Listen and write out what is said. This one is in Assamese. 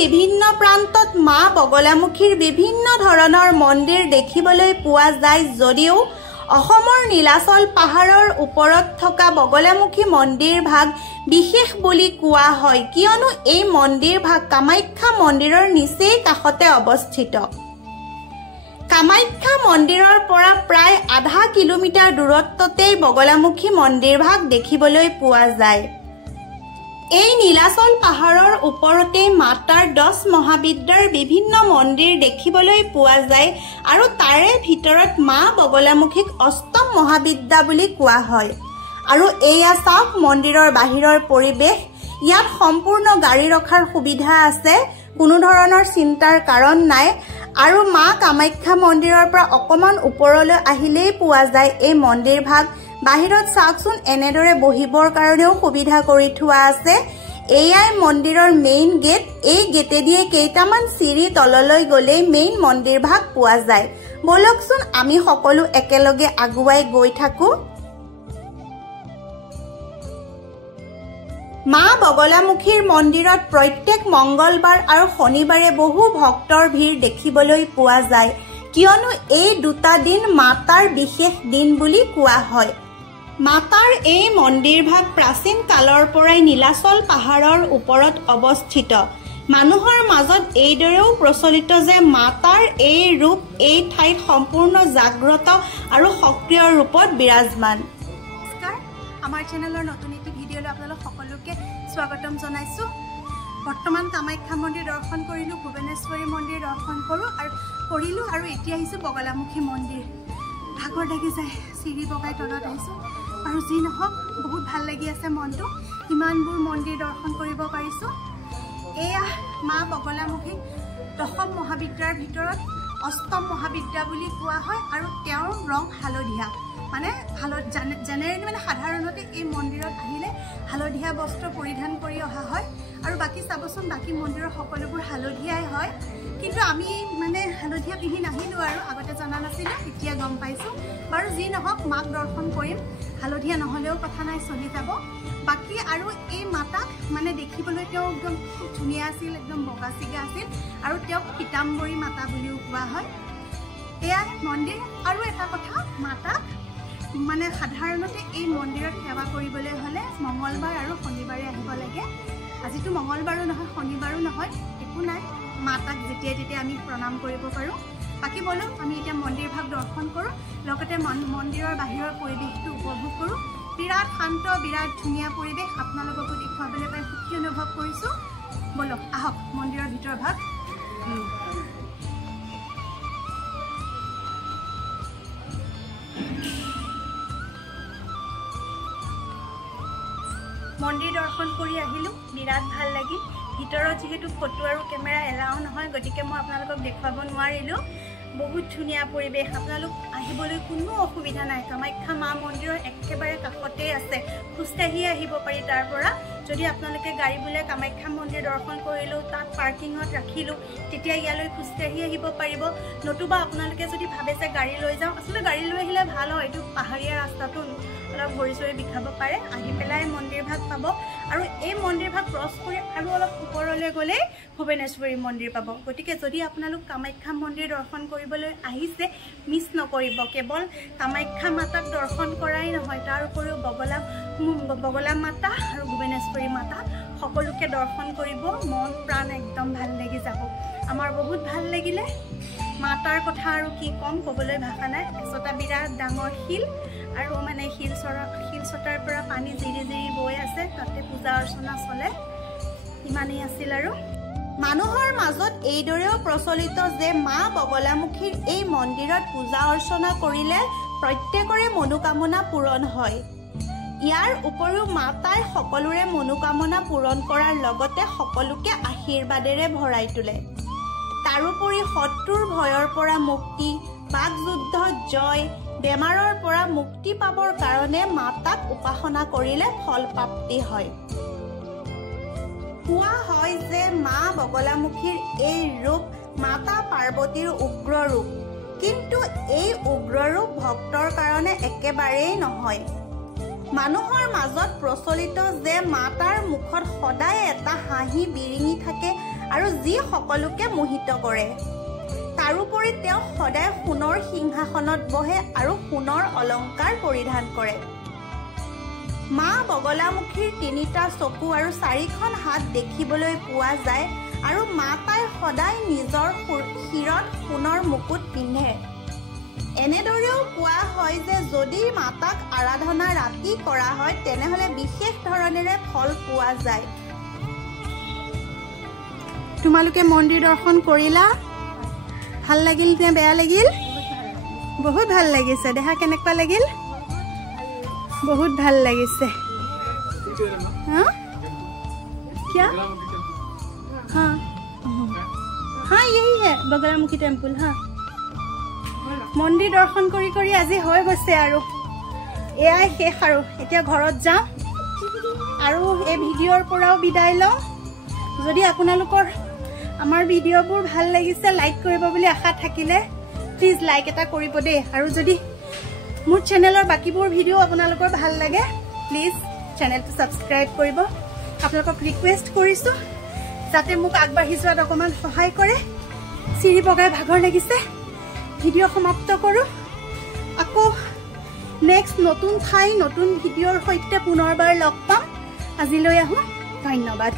বিভিন্ন প্ৰান্তত মা বগলামুখীৰ বিভিন্ন ধৰণৰ মন্দিৰ দেখিবলৈ পোৱা যায় যদিও অসমৰ নীলাচল পাহাৰৰ ওপৰত থকা বগলামুখী মন্দিৰ ভাগ বিশেষ বুলি কোৱা হয় কিয়নো এই মন্দিৰ ভাগ কামাখ্যা মন্দিৰৰ নিচেই কাষতে অৱস্থিত। কামাখ্যা মন্দিৰৰ পৰা প্ৰায় আধা কিলোমিটাৰ দূৰত্বতেই বগলামুখী মন্দিৰ ভাগ দেখিবলৈ পোৱা যায়। এই নীলাচল পাহাৰৰ ওপৰতে মাতাৰ 10 মহাবিদ্যাৰ বিভিন্ন মন্দিৰ দেখিবলৈ পোৱা যায় আৰু তাৰে ভিতৰত মা বগলামুখীক অষ্টম মহাবিদ্যা বুলি কোৱা হয়। আৰু এয়া চাওক মন্দিৰৰ বাহিৰৰ পৰিৱেশ। ইয়াত সম্পূৰ্ণ গাড়ী ৰখাৰ সুবিধা আছে, কোনো ধৰণৰ চিন্তাৰ কাৰণ নাই। আৰু মা কামাখ্যা মন্দিৰৰ পৰা অকমান ওপৰলৈ আহিলেই পোৱা যায় এই মন্দিৰ ভাগ। বাহিৰত চাওকচোন এনেদৰে বহিবৰ কাৰণেও সুবিধা কৰি থোৱা আছে। এয়াই মন্দিৰৰ মেইন গেট। এই গেটেদিয়ে কেইটামান চিৰি তললৈ গলে মেইন মন্দিৰ ভাগ পোৱা যায়। বলকচোন আমি সকলো একেলগে আগুৱাই গৈ থাকো। মা বগলামুখীৰ মন্দিৰত প্ৰত্যেক মঙ্গলবাৰ আৰু শনিবাৰে বহু ভক্তৰ ভিৰ দেখিবলৈ পোৱা যায় কিয়নো এই দুটা দিন মাতাৰ বিশেষ দিন বুলি কোৱা হয়। মাতাৰ এই মন্দিৰ ভাগ প্ৰাচীন কালৰ পৰাই নীলাচল পাহাৰৰ ওপৰত অৱস্থিত। মানুহৰ মাজত এইদৰেও প্ৰচলিত যে মাতাৰ এই ৰূপ এই ঠাইত সম্পূৰ্ণ জাগ্ৰত আৰু সক্ৰিয় ৰূপত বিৰাজমান। নমস্কাৰ, আমাৰ চেনেলৰ নতুন এটি ভিডিঅ'লৈ আপোনালোক সকলোকে স্বাগতম জনাইছোঁ। বৰ্তমান কামাখ্যা মন্দিৰ দৰ্শন কৰিলোঁ, ভুৱনেশ্বৰী মন্দিৰ দৰ্শন কৰিলোঁ আৰু এতিয়া আহিছোঁ বগলামুখী মন্দিৰ। ভাগৰ লাগি যায়, চিৰি বগাই তলত আহিছোঁ আৰু যি নহওক বহুত ভাল লাগি আছে মনটো। ইমানবোৰ মন্দিৰ দৰ্শন কৰিব পাৰিছোঁ। এয়া মা বগলামুখী 10ম মহাবিদ্যাৰ ভিতৰত অষ্টম মহাবিদ্যা বুলি কোৱা হয় আৰু তেওঁৰ ৰং হালধীয়া। মানে জেনেৰেলি মানে সাধাৰণতে এই মন্দিৰত আহিলে হালধীয়া বস্ত্ৰ পৰিধান কৰি অহা হয় আৰু বাকী চাবচোন বাকী মন্দিৰৰ সকলোবোৰ হালধীয়াই হয়, কিন্তু আমি মানে হালধীয়া পিন্ধি নাহিলোঁ আৰু আগতে জনা নাছিলোঁ, এতিয়া গম পাইছোঁ। বাৰু যি নহওক মাক দৰ্শন কৰিম, হালধীয়া নহ'লেও কথা নাই, চলি যাব। বাকী আৰু এই মাতাক মানে দেখিবলৈ তেওঁ একদম খুব ধুনীয়া আছিল, একদম বগা চিগা আছিল আৰু তেওঁক পীতাম্বৰী মাতা বুলিও কোৱা হয়। এয়া মন্দিৰ। আৰু এটা কথা, মাতাক মানে সাধাৰণতে এই মন্দিৰত সেৱা কৰিবলৈ হ'লে মঙ্গলবাৰ আৰু শনিবাৰে আহিব লাগে। আজিতো মঙ্গলবাৰো নহয়, শনিবাৰো নহয়, একো নাই, মাতাক যেতিয়াই তেতিয়া আমি প্ৰণাম কৰিব পাৰোঁ। বাকী বলক আমি এতিয়া মন্দিৰ ভাগ দৰ্শন কৰোঁ, লগতে মন্দিৰৰ বাহিৰৰ পৰিৱেশটো উপভোগ কৰোঁ। বিৰাট শান্ত, বিৰাট ধুনীয়া পৰিৱেশ, আপোনালোককো দেখুৱাবলৈ পাই সুখী অনুভৱ কৰিছোঁ। বলক আহক মন্দিৰৰ ভিতৰ ভাগ। মন্দিৰ দৰ্শন কৰি আহিলোঁ, বিৰাট ভাল লাগিল। ভিতৰত যিহেতু ফটো আৰু কেমেৰা এলাও নহয়, গতিকে মই আপোনালোকক দেখুৱাব নোৱাৰিলোঁ। বহুত ধুনীয়া পৰিৱেশ, আপোনালোক আহিবলৈ কোনো অসুবিধা নাই। কামাখ্যা মা মন্দিৰৰ একেবাৰে কাষতেই আছে, খোজকাঢ়ি আহিব পাৰি তাৰ পৰা। যদি আপোনালোকে গাড়ী বোলে কামাখ্যা মন্দিৰ দৰ্শন কৰিলোঁ, তাত পাৰ্কিঙত ৰাখিলোঁ, তেতিয়া ইয়ালৈ খোজকাঢ়ি আহিব পাৰিব। নতুবা আপোনালোকে যদি ভাবে যে গাড়ী লৈ যাওঁ, আচলতে গাড়ী লৈ আহিলে ভাল হয়, এইটো পাহাৰীয়া ৰাস্তাটো অলপ ভৰি চৰি বিষাব পাৰে। আহি পেলাই মন্দিৰ ভাগ পাব আৰু এই মন্দিৰ ভাগ ক্ৰছ কৰি আৰু অলপ ওপৰলৈ গ'লে ভুৱনেশ্বৰী মন্দিৰ পাব। গতিকে যদি আপোনালোক কামাখ্যা মন্দিৰ দৰ্শন কৰিবলৈ আহিছে, মিছ নকৰিব। কেৱল কামাখ্যা মাতাক দৰ্শন কৰাই নহয়, তাৰ উপৰিও বগলা মাতা আৰু ভুৱনেশ্বৰী মাতা সকলোকে দৰ্শন কৰিব। মন প্ৰাণ একদম ভাল লাগি যাব। আমাৰ বহুত ভাল লাগিলে। মাতাৰ কথা আৰু কি ক'ম, ক'বলৈ ভাষা নাই। এচটা বিৰাট ডাঙৰ শিল আৰু মানে শিলচটাৰ পৰা পানী জিৰি জিৰি বৈ আছে, তাতে পূজা অৰ্চনা চলে। ইমানেই আছিল। আৰু মানুহৰ মাজত এইদৰেও প্ৰচলিত যে মা বগলামুখীৰ এই মন্দিৰত পূজা অৰ্চনা কৰিলে প্ৰত্যেকৰে মনোকামনা পূৰণ হয়। ইয়াৰ উপৰিও মাতাই সকলোৰে মনোকামনা পূৰণ কৰাৰ লগতে সকলোকে আশীৰ্বাদেৰে ভৰাই তোলে। তাৰোপৰি শত্ৰুৰ ভয়ৰ পৰা মুক্তি, বাকযুদ্ধ জয়, বেমাৰৰ পৰা মুক্তি পাবৰ কাৰণে মাতাক উপাসনা কৰিলে ফল প্ৰাপ্তি হয়। কোৱা হয় যে মা বগলামুখীৰ এই ৰূপ মাতা পাৰ্বতীৰ উগ্ৰ ৰূপ, কিন্তু এই উগ্ৰ ৰূপ ভক্তৰ কাৰণে একেবাৰেই নহয়। মানুহৰ মাজত প্ৰচলিত যে মাতাৰ মুখত সদায় এটা হাঁহি বিৰিঙি থাকে আৰু যি সকলোকে মোহিত কৰে। তাৰোপৰি তেওঁ সদায় সোণৰ সিংহাসনত বহে আৰু সোণৰ অলংকাৰ পৰিধান কৰে। মা বগলামুখীৰ 3টা চকু আৰু 4খন হাত দেখিবলৈ পোৱা যায় আৰু মাতাই সদায় নিজৰ শিৰত সোণৰ মুকুট পিন্ধে। এনেদৰেও কোৱা হয় যে যদি মাতাক আৰাধনা ৰাতি কৰা হয় তেনেহ'লে বিশেষ ধৰণেৰে ফল পোৱা যায়। তোমালোকে মন্দিৰ দৰ্শন কৰিলা? ভাল লাগিল নে বেয়া লাগিল? বহুত ভাল লাগিছে। দেখা কেনেকুৱা লাগিল? बहुत ভাল লাগিছে। हाँ क्या? हाँ हाँ यही है बगलामुखी टेम्पल। हाँ মন্দিৰ দৰ্শন কৰি কৰি আজি হৈ গৈছে আৰু এয়াই শেষ আৰু এতিয়া ঘৰত যাওঁ আৰু এই ভিডিঅ'ৰ পৰাও বিদায় লওঁ। যদি আপোনালোকৰ আমাৰ ভিডিঅ'বোৰ ভাল লাগিছে লাইক কৰিব বুলি আশা থাকিলে প্লিজ লাইক এটা কৰিব দেই। আৰু যদি মোৰ চেনেলৰ বাকিবোৰ ভিডিঅ' আপোনালোকৰ ভাল লাগে প্লিজ চেনেলটো ছাবস্ক্ৰাইব কৰিব। আপোনালোকক ৰিকুৱেষ্ট কৰিছোঁ যাতে মোক আগবাঢ়ি যোৱাত অকণমান সহায় কৰে। চিৰি বগাই ভাগৰ লাগিছে। ভিডিঅ' সমাপ্ত কৰোঁ। আকৌ নেক্সট নতুন ঠাই নতুন ভিডিঅ'ৰ সৈতে পুনৰবাৰ লগ পাম। আজিলৈ আহোঁ। ধন্যবাদ।